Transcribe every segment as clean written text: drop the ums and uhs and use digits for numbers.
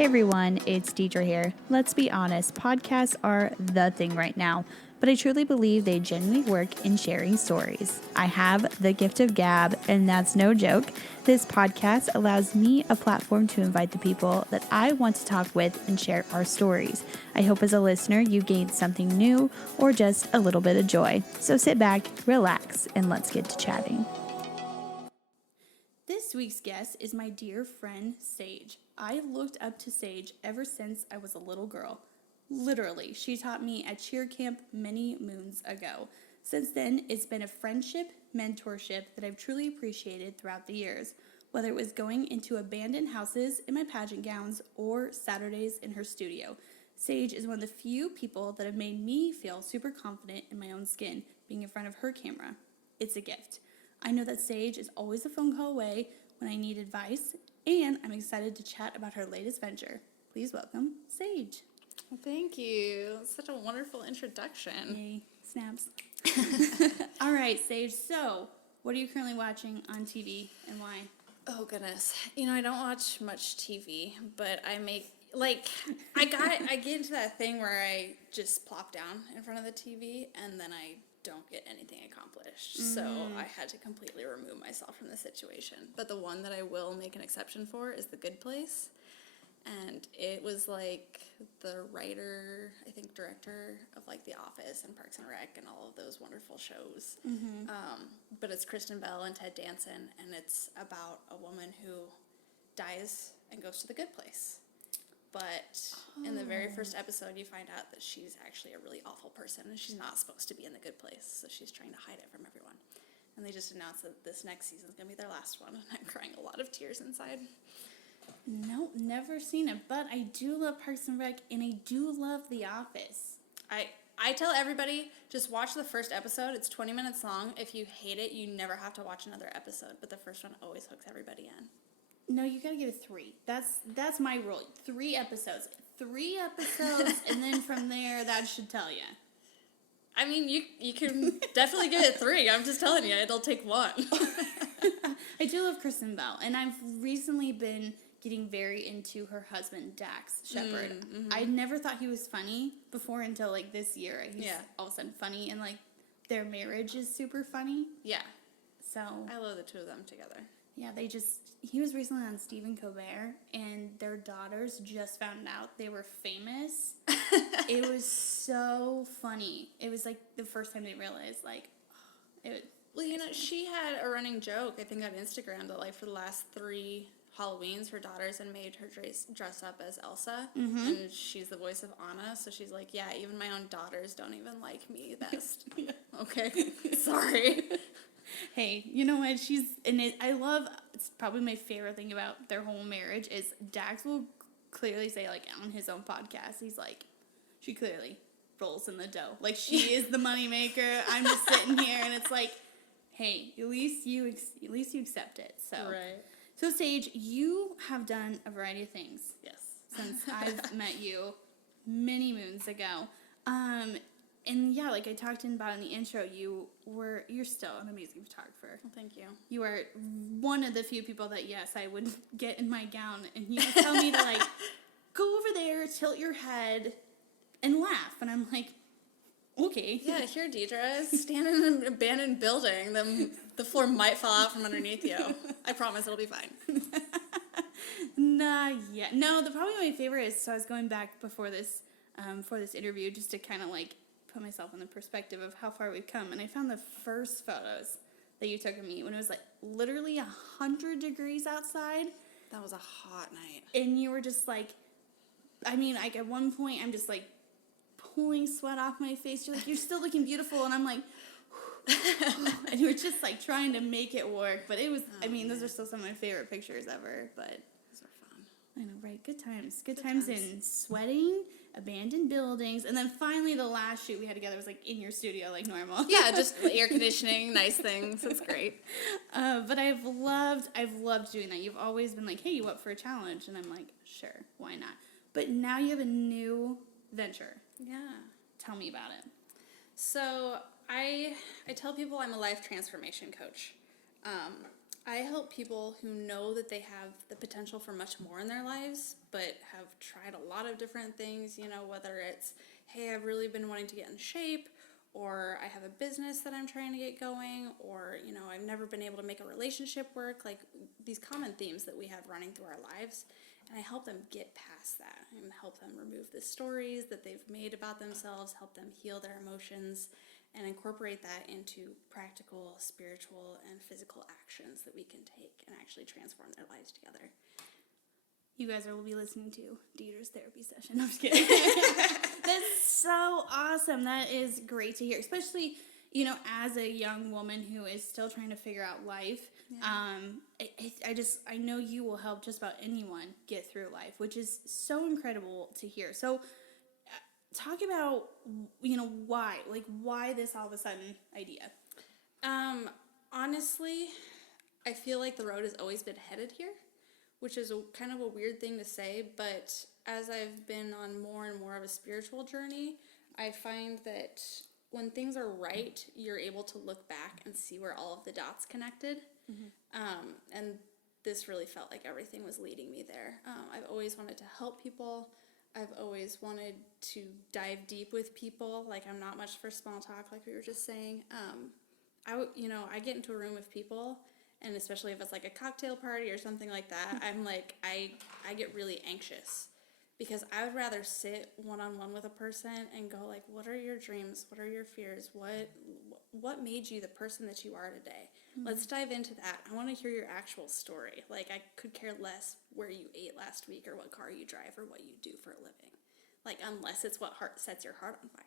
Hey everyone, it's Deidre here. Let's be honest, podcasts are the thing right now, but I truly believe they genuinely work in sharing stories. I have the gift of gab, and that's no joke. This podcast allows me a platform to invite the people that I want to talk with and share our stories. I hope as a listener you gained something new or just a little bit of joy. So sit back, relax, and let's get to chatting. This week's guest is my dear friend, Sage. I have looked up to Sage ever since I was a little girl. Literally, she taught me at cheer camp many moons ago. Since then, it's been a friendship, mentorship that I've truly appreciated throughout the years, whether it was going into abandoned houses in my pageant gowns or Saturdays in her studio. Sage is one of the few people that have made me feel super confident in my own skin, being in front of her camera. It's a gift. I know that Sage is always a phone call away when I need advice, and I'm excited to chat about her latest venture. Please welcome Sage. Thank you. Such a wonderful introduction. Yay, snaps. All right, Sage, so what are you currently watching on TV and why? Oh, goodness. I don't watch much TV, but I get into that thing where I just plop down in front of the TV and then I don't get anything accomplished. So I had to completely remove myself from the situation. But the one that I will make an exception for is The Good Place. And it was like the writer, I think director of like The Office and Parks and Rec and all of those wonderful shows. But it's Kristen Bell and Ted Danson, and it's about a woman who dies and goes to the good place. But in the very first episode, you find out that she's actually a really awful person, and she's not supposed to be in the good place, so she's trying to hide it from everyone. And they just announced that this next season is going to be their last one, and I'm crying a lot of tears inside. No, never seen it, but I do love Parks and Rec, and I do love The Office. I tell everybody, just watch the first episode. It's 20 minutes long. If you hate it, you never have to watch another episode, but the first one always hooks everybody in. No, you gotta give it 3. That's my rule. 3 episodes. 3 episodes, and then from there, that should tell you. I mean, you can definitely give it 3. I'm just telling you, it'll take 1. I do love Kristen Bell, and I've recently been getting very into her husband, Dax Shepard. I never thought he was funny before until, like, this year. He's all of a sudden funny, and, like, their marriage is super funny. Yeah. So I love the two of them together. Yeah, he was recently on Stephen Colbert, and their daughters just found out they were famous. It was so funny. It was, like, the first time they realized, like, Well, she had a running joke, I think, on Instagram that, like, for the last 3 Halloweens, her daughters had made her dress up as Elsa, and she's the voice of Anna, so she's like, yeah, even my own daughters don't even like me best. Okay, sorry. Hey, you know what? It's probably my favorite thing about their whole marriage is Dax will clearly say, like, on his own podcast, he's like, she clearly rolls in the dough. Like, she is the moneymaker. I'm just sitting here, and it's like, hey, at least you accept it. So, right. So, Sage, you have done a variety of things. Yes. Since I've met you many moons ago. And yeah, like I talked about in the intro, you're still an amazing photographer. Well, thank you. You are one of the few people that, yes, I would get in my gown and you would tell me to, like, go over there, tilt your head, and laugh. And I'm like, okay. Yeah, here, Deidre, stand in an abandoned building. The floor might fall out from underneath you. I promise it'll be fine. Nah, yeah. No, probably my favorite is, so I was going back before this interview just to kind of, like, put myself in the perspective of how far we've come. And I found the first photos that you took of me when it was, like, literally 100 degrees outside. That was a hot night. And you were just, like, I mean, like, at one point, I'm just, like, pulling sweat off my face. You're like, you're still looking beautiful. And I'm like, and you were just, like, trying to make it work. But it was, those are still some of my favorite pictures ever. But those are fun. I know, right? Good times. Good times in sweating, abandoned buildings, and then finally the last shoot we had together was, like, in your studio, like normal. Yeah, just air conditioning, nice things. It's great. But I've loved doing that. You've always been like, hey, you up for a challenge? And I'm like, sure, why not? But now you have a new venture. Yeah. Tell me about it. So I tell people I'm a life transformation coach. I help people who know that they have the potential for much more in their lives, but have tried a lot of different things, whether it's, hey, I've really been wanting to get in shape, or I have a business that I'm trying to get going, or, I've never been able to make a relationship work, like these common themes that we have running through our lives. And I help them get past that and help them remove the stories that they've made about themselves, help them heal their emotions, and incorporate that into practical, spiritual, and physical actions that we can take and actually transform their lives together. You guys will be listening to Deidre's therapy session. I'm just kidding. That's so awesome. That is great to hear, especially, as a young woman who is still trying to figure out life. Yeah. I know you will help just about anyone get through life, which is so incredible to hear. So talk about, why this all of a sudden idea? Honestly, I feel like the road has always been headed here, which is kind of a weird thing to say, but as I've been on more and more of a spiritual journey, I find that when things are right, you're able to look back and see where all of the dots connected. Mm-hmm. And this really felt like everything was leading me there. I've always wanted to help people. I've always wanted to dive deep with people. Like, I'm not much for small talk, like we were just saying. I get into a room with people, and especially if it's like a cocktail party or something like that, I'm like, I get really anxious. Because I would rather sit one-on-one with a person and go like, what are your dreams? What are your fears? What made you the person that you are today? Mm-hmm. Let's dive into that. I want to hear your actual story. Like, I could care less where you ate last week or what car you drive or what you do for a living. Like, unless it's what sets your heart on fire.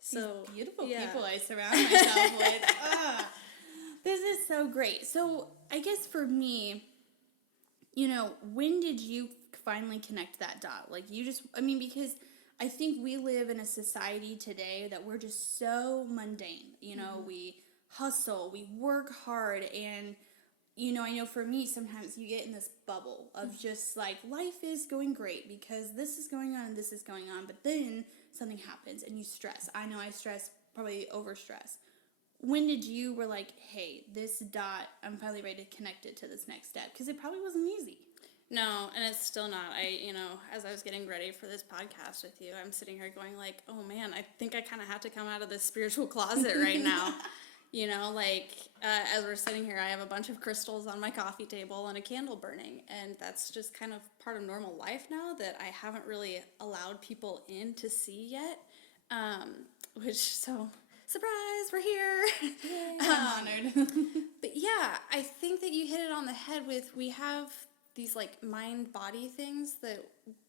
So these beautiful people I surround myself with. This is so great. So I guess for me, when did you finally connect that dot? Like, because I think we live in a society today that we're just so mundane. Mm-hmm. We hustle, we work hard, and, I know for me, sometimes you get in this bubble of just, like, life is going great because this is going on and this is going on, but then something happens and you stress. I know I stress, probably overstress. When did you were like, hey, this dot, I'm finally ready to connect it to this next step? Because it probably wasn't easy. No, and it's still not. As I was getting ready for this podcast with you, I'm sitting here going like, oh man, I think I kind of have to come out of this spiritual closet right now. As we're sitting here, I have a bunch of crystals on my coffee table and a candle burning, and that's just kind of part of normal life now that I haven't really allowed people in to see yet, surprise, we're here. Yay, I'm honored. But yeah, I think that you hit it on the head we have these like mind-body things that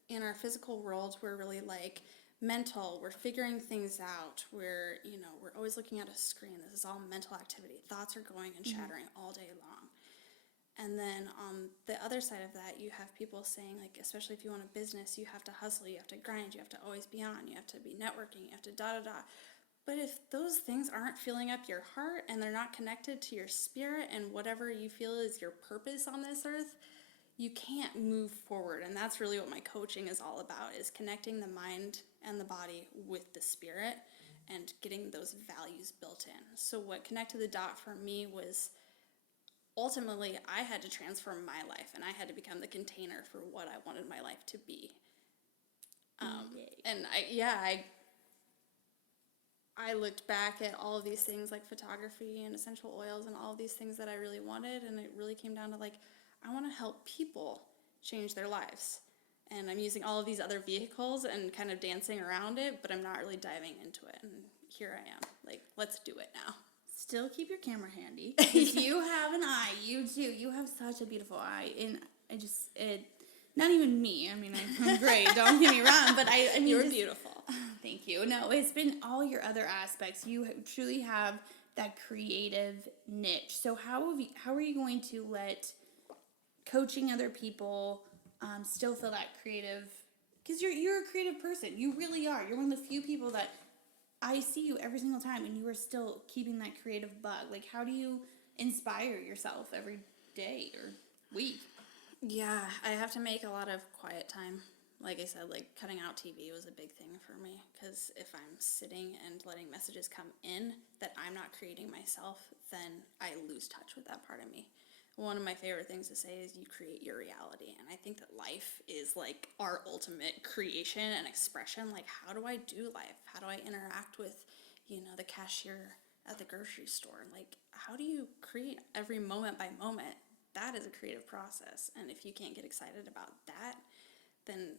in our physical world we're really like mental, we're figuring things out, we're always looking at a screen. This is all mental activity. Thoughts are going and chattering all day long. And then on the other side of that, you have people saying, like, especially if you want a business, you have to hustle, you have to grind, you have to always be on, you have to be networking, you have to da-da-da. But if those things aren't filling up your heart and they're not connected to your spirit and whatever you feel is your purpose on this earth, you can't move forward. And that's really what my coaching is all about, is connecting the mind and the body with the spirit and getting those values built in. So what connected the dot for me was ultimately I had to transform my life and I had to become the container for what I wanted my life to be. And I looked back at all of these things like photography and essential oils and all of these things that I really wanted, and it really came down to like, I want to help people change their lives. And I'm using all of these other vehicles and kind of dancing around it, but I'm not really diving into it. And here I am. Like, let's do it now. Still keep your camera handy. If you have an eye, you do. You have such a beautiful eye. And not even me. I mean, I'm great. Don't get me wrong. But I mean, you're beautiful. Thank you. No, it's been all your other aspects. You truly have that creative niche. So how are you going to let coaching other people still feel that creative? Because you're a creative person. You really are. You're one of the few people that I see you every single time, and you are still keeping that creative bug. Like, how do you inspire yourself every day or week? Yeah, I have to make a lot of quiet time. like I said, like cutting out TV was a big thing for me, because if I'm sitting and letting messages come in that I'm not creating myself, then I lose touch with that part of me. One of my favorite things to say is you create your reality, and I think that life is like our ultimate creation and expression. Like, how do I do life? How do I interact with, the cashier at the grocery store? Like, how do you create every moment by moment? That is a creative process, and if you can't get excited about that, then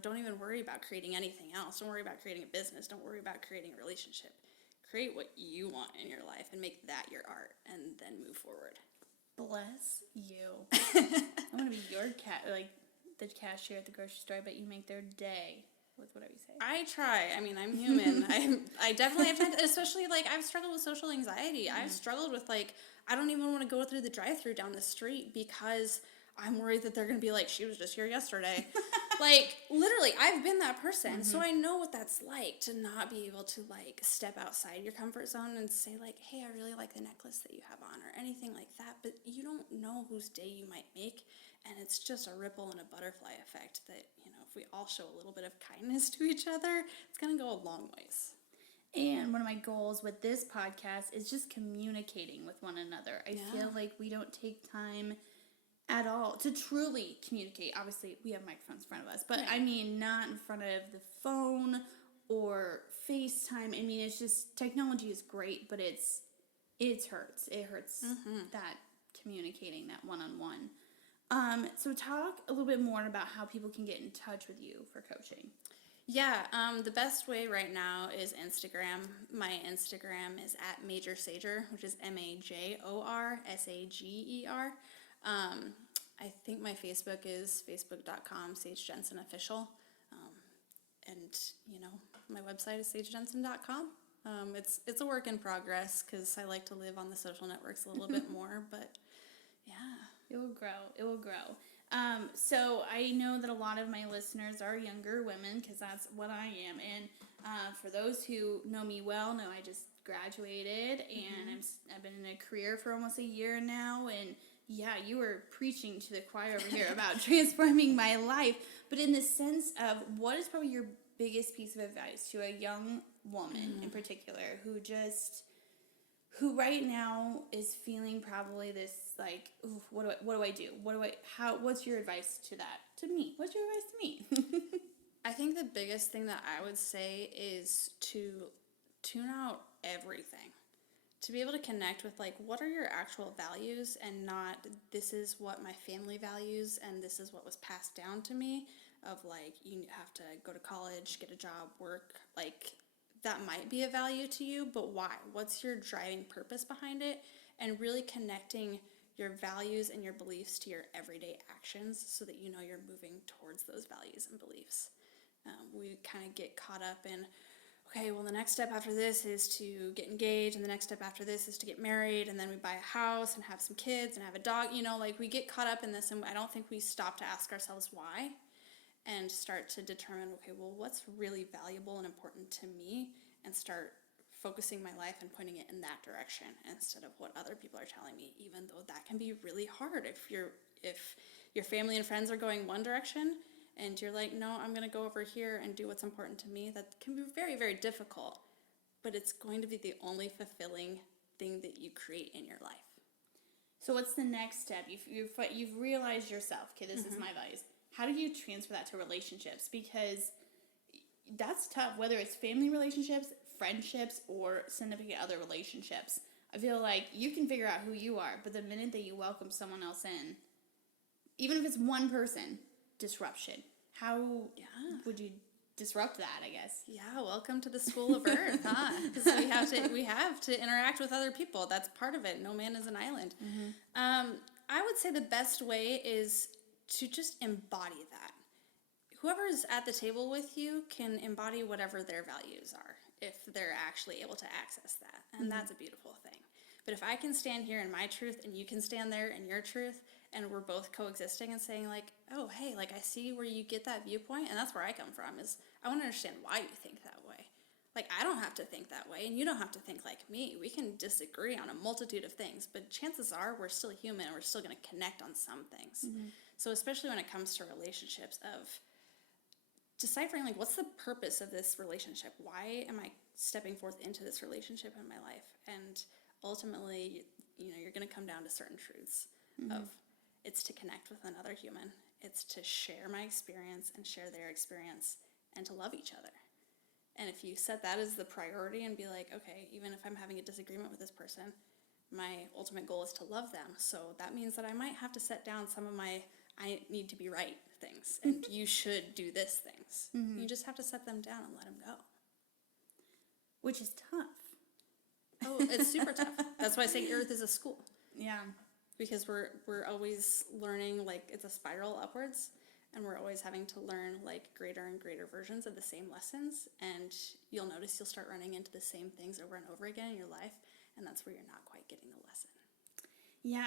don't even worry about creating anything else. Don't worry about creating a business. Don't worry about creating a relationship. Create what you want in your life and make that your art, and then move forward. Bless you. I want to be your cat, like the cashier at the grocery store. I bet you make their day with whatever you say. I try. I mean, I'm human. I definitely have time, especially like I've struggled with social anxiety. I've struggled with like, I don't even want to go through the drive-thru down the street because I'm worried that they're going to be like, she was just here yesterday. Like, literally, I've been that person. So I know what that's like to not be able to, like, step outside your comfort zone and say, like, hey, I really like the necklace that you have on, or anything like that. But you don't know whose day you might make. And it's just a ripple and a butterfly effect that, if we all show a little bit of kindness to each other, it's going to go a long ways. And one of my goals with this podcast is just communicating with one another. I feel like we don't take time at all to truly communicate. Obviously, we have microphones in front of us, but I mean, not in front of the phone or FaceTime. I mean, it's just, technology is great, but it hurts. It hurts that communicating, that one-on-one. So talk a little bit more about how people can get in touch with you for coaching. Yeah, the best way right now is Instagram. My Instagram is at Major Sager, which is MAJORSAGER. I think my Facebook is facebook.com, Sage Jensen Official. And, my website is sagejensen.com. It's a work in progress because I like to live on the social networks a little bit more, but yeah. It will grow. It will grow. So I know that a lot of my listeners are younger women because that's what I am. And for those who know me well, know I just graduated and I've been in a career for almost a year now. And yeah, you were preaching to the choir over here about transforming my life. But in the sense of, what is probably your biggest piece of advice to a young woman in particular who right now is feeling probably this like, ooh, what do I do? What's your advice to that? To me. What's your advice to me? I think the biggest thing that I would say is to tune out everything. To be able to connect with, like, what are your actual values, and not, this is what my family values and this is what was passed down to me, of, like, you have to go to college, get a job, work, like, that might be a value to you, but why? What's your driving purpose behind it? And really connecting your values and your beliefs to your everyday actions so that you know you're moving towards those values and beliefs. We kind of get caught up in, okay, well, the next step after this is to get engaged, and the next step after this is to get married, and then we buy a house and have some kids and have a dog. Like, we get caught up in this, and I don't think we stop to ask ourselves why and start to determine, okay, well, what's really valuable and important to me, and start focusing my life and pointing it in that direction instead of what other people are telling me, even though that can be really hard if your family and friends are going one direction and you're like, no, I'm going to go over here and do what's important to me. That can be very, very difficult, but it's going to be the only fulfilling thing that you create in your life. So what's the next step? You've realized yourself, okay, this is my values. How do you transfer that to relationships? Because that's tough, whether it's family relationships, friendships, or significant other relationships. I feel like you can figure out who you are, but the minute that you welcome someone else in, even if it's one person, disruption. How would you disrupt that, I guess? Yeah, welcome to the school of Earth, huh? Because we have to interact with other people. That's part of it. No man is an island. I would say the best way is to just embody that. Whoever's at the table with you can embody whatever their values are, if they're actually able to access that. And that's a beautiful thing. But if I can stand here in my truth and you can stand there in your truth, and we're both coexisting and saying, like, oh, hey, like, I see where you get that viewpoint, and that's where I come from, is I want to understand why you think that way. Like, I don't have to think that way, and you don't have to think like me. We can disagree on a multitude of things, but chances are we're still human, and we're still going to connect on some things. So especially when it comes to relationships, of deciphering, like, what's the purpose of this relationship? Why am I stepping forth into this relationship in my life? And ultimately, you're going to come down to certain truths of it's to connect with another human. It's to share my experience and share their experience and to love each other. And if you set that as the priority and be like, okay, even if I'm having a disagreement with this person, my ultimate goal is to love them. So that means that I might have to set down some of my I need to be right things and you should do this things. You just have to set them down and let them go. Which is tough. Oh, it's super tough. That's why I say Earth is a school. Yeah. Because we're always learning, like, it's a spiral upwards, and we're always having to learn, like, greater and greater versions of the same lessons, and you'll notice you'll start running into the same things over and over again in your life, and that's where you're not quite getting the lesson. Yeah,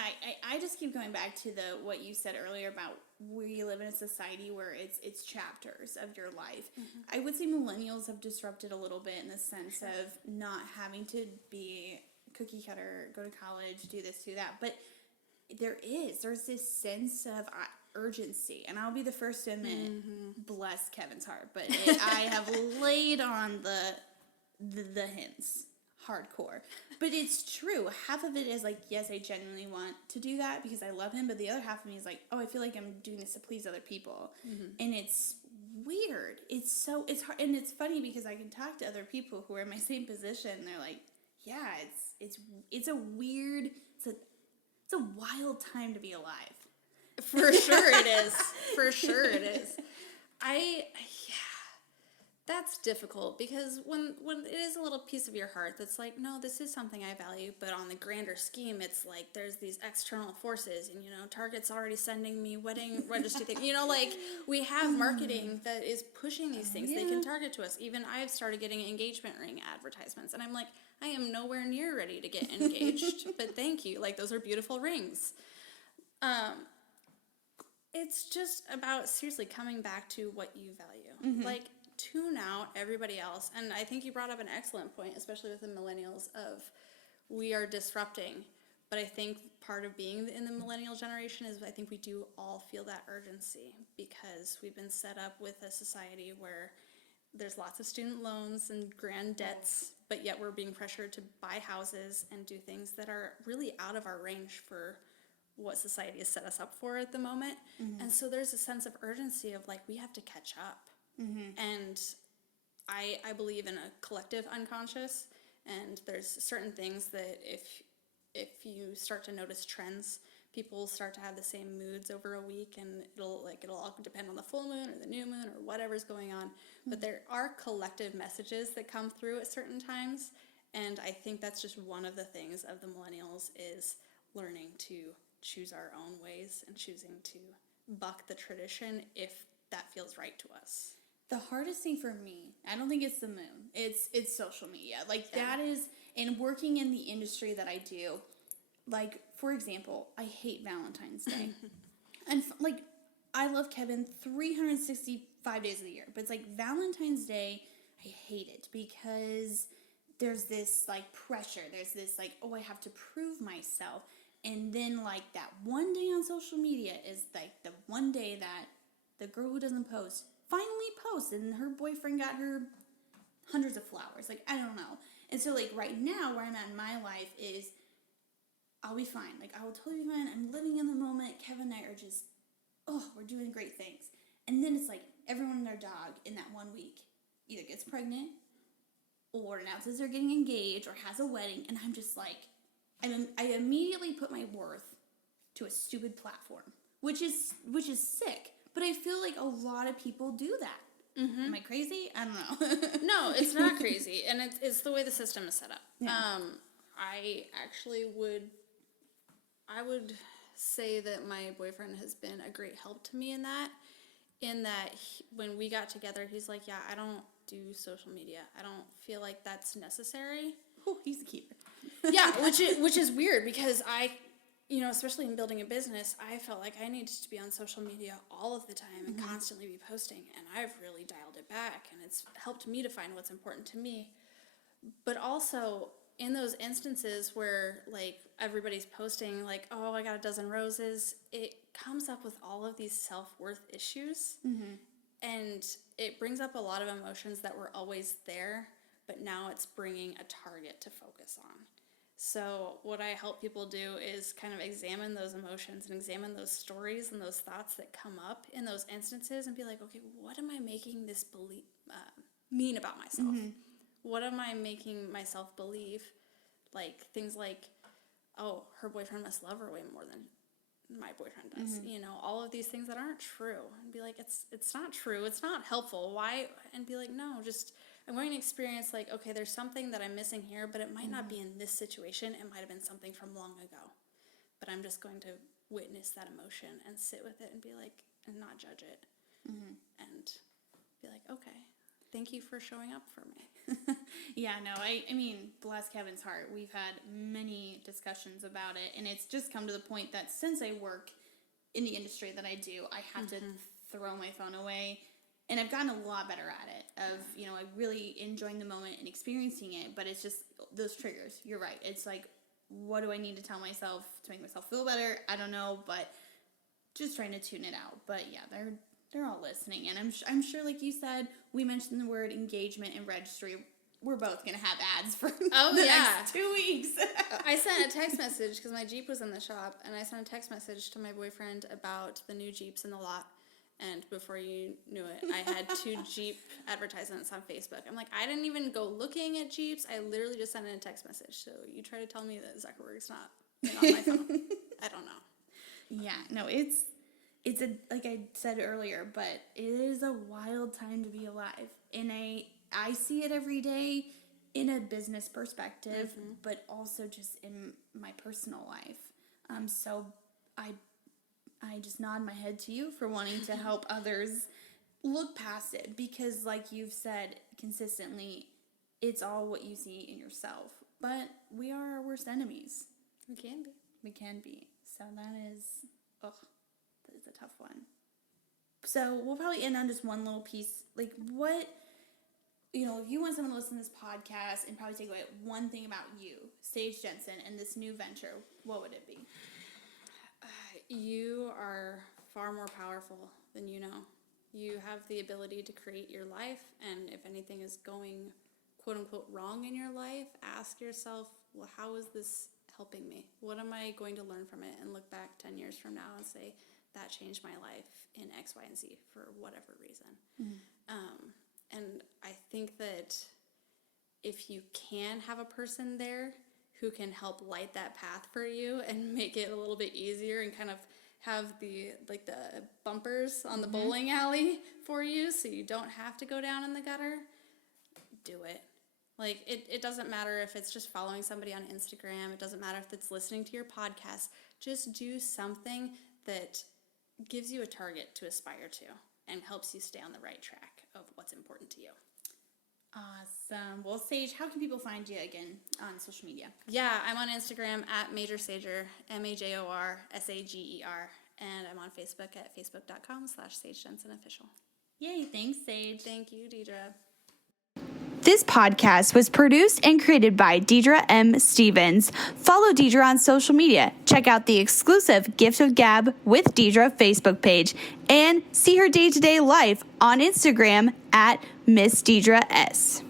I just keep going back to what you said earlier about we live in a society where it's chapters of your life. I would say millennials have disrupted a little bit in the sense of not having to be cookie cutter, go to college, do this, do that, but there's this sense of urgency, and I'll be the first to admit, bless Kevin's heart, but I have laid on the hints hardcore, but it's true. Half of it is like, yes, I genuinely want to do that because I love him, but the other half of me is like, oh, I feel like I'm doing this to please other people, and it's weird. It's hard, and it's funny because I can talk to other people who are in my same position, and they're like, yeah, it's a weird, it's a wild time to be alive. For sure it is. For sure it is. That's difficult because when it is a little piece of your heart that's like, no, this is something I value, but on the grander scheme, it's like there's these external forces, and Target's already sending me wedding registry things. Like we have marketing that is pushing these things. They can target to us. Even I've started getting engagement ring advertisements, and I'm like, I am nowhere near ready to get engaged, but thank you. Like, those are beautiful rings. It's just about seriously coming back to what you value. Like, tune out everybody else. And I think you brought up an excellent point, especially with the millennials, of we are disrupting. But I think part of being in the millennial generation is I think we do all feel that urgency because we've been set up with a society where there's lots of student loans and grand debts, but yet we're being pressured to buy houses and do things that are really out of our range for what society has set us up for at the moment. And so there's a sense of urgency of like, we have to catch up. And I believe in a collective unconscious, and there's certain things that if you start to notice trends, people start to have the same moods over a week, and it'll all depend on the full moon or the new moon or whatever's going on. But there are collective messages that come through at certain times, and I think that's just one of the things of the millennials is learning to choose our own ways and choosing to buck the tradition if that feels right to us. The hardest thing for me, I don't think it's the moon. It's social media. Like, that is, and working in the industry that I do, like, for example, I hate Valentine's Day. And, like, I love Kevin 365 days of the year. But it's like Valentine's Day, I hate it because there's this, like, pressure. There's this, like, oh, I have to prove myself. And then, like, that one day on social media is, like, the one day that the girl who doesn't post finally posts, and her boyfriend got her hundreds of flowers. Like, I don't know. And so, like, right now, where I'm at in my life is, I'll be fine. Like, I will totally be fine. I'm living in the moment. Kevin and I are just, we're doing great things. And then it's like, everyone and their dog in that 1 week either gets pregnant, or announces they're getting engaged, or has a wedding, and I'm just like, I immediately put my worth to a stupid platform, which is sick. But I feel like a lot of people do that. Am I crazy? I don't know. No, it's not crazy, and it's the way the system is set up. Yeah. I actually would say that my boyfriend has been a great help to me in that when we got together, he's like, yeah, I don't do social media. I don't feel like that's necessary. Oh, he's a keeper. Yeah, which is weird because especially in building a business, I felt like I needed to be on social media all of the time and constantly be posting, and I've really dialed it back, and it's helped me to find what's important to me. But also, in those instances where, like, everybody's posting, like, oh, I got a dozen roses, it comes up with all of these self-worth issues, and it brings up a lot of emotions that were always there, but now it's bringing a target to focus on. So what I help people do is kind of examine those emotions and examine those stories and those thoughts that come up in those instances and be like, okay, what am I making this mean about myself? What am I making myself believe? Like things like, oh, her boyfriend must love her way more than my boyfriend does. You know, all of these things that aren't true. And be like, it's not true. It's not helpful. Why? And be like, no, just... I'm going to experience like, okay, there's something that I'm missing here, but it might not be in this situation. It might have been something from long ago. But I'm just going to witness that emotion and sit with it and be like, and not judge it. And be like, okay, thank you for showing up for me. Yeah, no, I mean, bless Kevin's heart. We've had many discussions about it, and it's just come to the point that since I work in the industry that I do, I have to throw my phone away. And I've gotten a lot better at it of, you know, I really enjoying the moment and experiencing it, but it's just those triggers. You're right. It's like, what do I need to tell myself to make myself feel better? I don't know, but just trying to tune it out. But yeah, they're all listening. And I'm sure, like you said, we mentioned the word engagement and registry. We're both going to have ads for the next 2 weeks. I sent a text message because my Jeep was in the shop, and I sent a text message to my boyfriend about the new Jeeps in the lot. And before you knew it, I had 2 Jeep advertisements on Facebook. I'm like, I didn't even go looking at Jeeps. I literally just sent in a text message. So you try to tell me that Zuckerberg's not on my phone. I don't know. Yeah, no, it's a, like I said earlier, but it is a wild time to be alive. And I see it every day in a business perspective, but also just in my personal life. So I just nod my head to you for wanting to help others look past it, because like you've said consistently, it's all what you see in yourself. But we are our worst enemies. We can be. We can be. So that is a tough one. So we'll probably end on just one little piece. Like what, you know, if you want someone to listen to this podcast and probably take away one thing about you, Sage Jensen, and this new venture, what would it be? You are far more powerful than you know. You have the ability to create your life, and if anything is going quote-unquote wrong in your life, ask yourself, well, how is this helping me? What am I going to learn from it? And look back 10 years from now and say, that changed my life in X, Y, and Z for whatever reason. And I think that if you can have a person there who can help light that path for you and make it a little bit easier and kind of have the bumpers on the bowling alley for you so you don't have to go down in the gutter, do it. Like, it doesn't matter if it's just following somebody on Instagram. It doesn't matter if it's listening to your podcast. Just do something that gives you a target to aspire to and helps you stay on the right track of what's important to you. Awesome. Well, Sage, how can people find you again on social media? Yeah, I'm on Instagram at MajorSager, MajorSager, and I'm on Facebook at facebook.com/Sage Jensen Official. Yay, thanks, Sage. Thank you, Deidre. This podcast was produced and created by Deidre M. Stevens. Follow Deidre on social media. Check out the exclusive Gift of Gab with Deidre Facebook page and see her day-to-day life on Instagram at Miss Deidre S.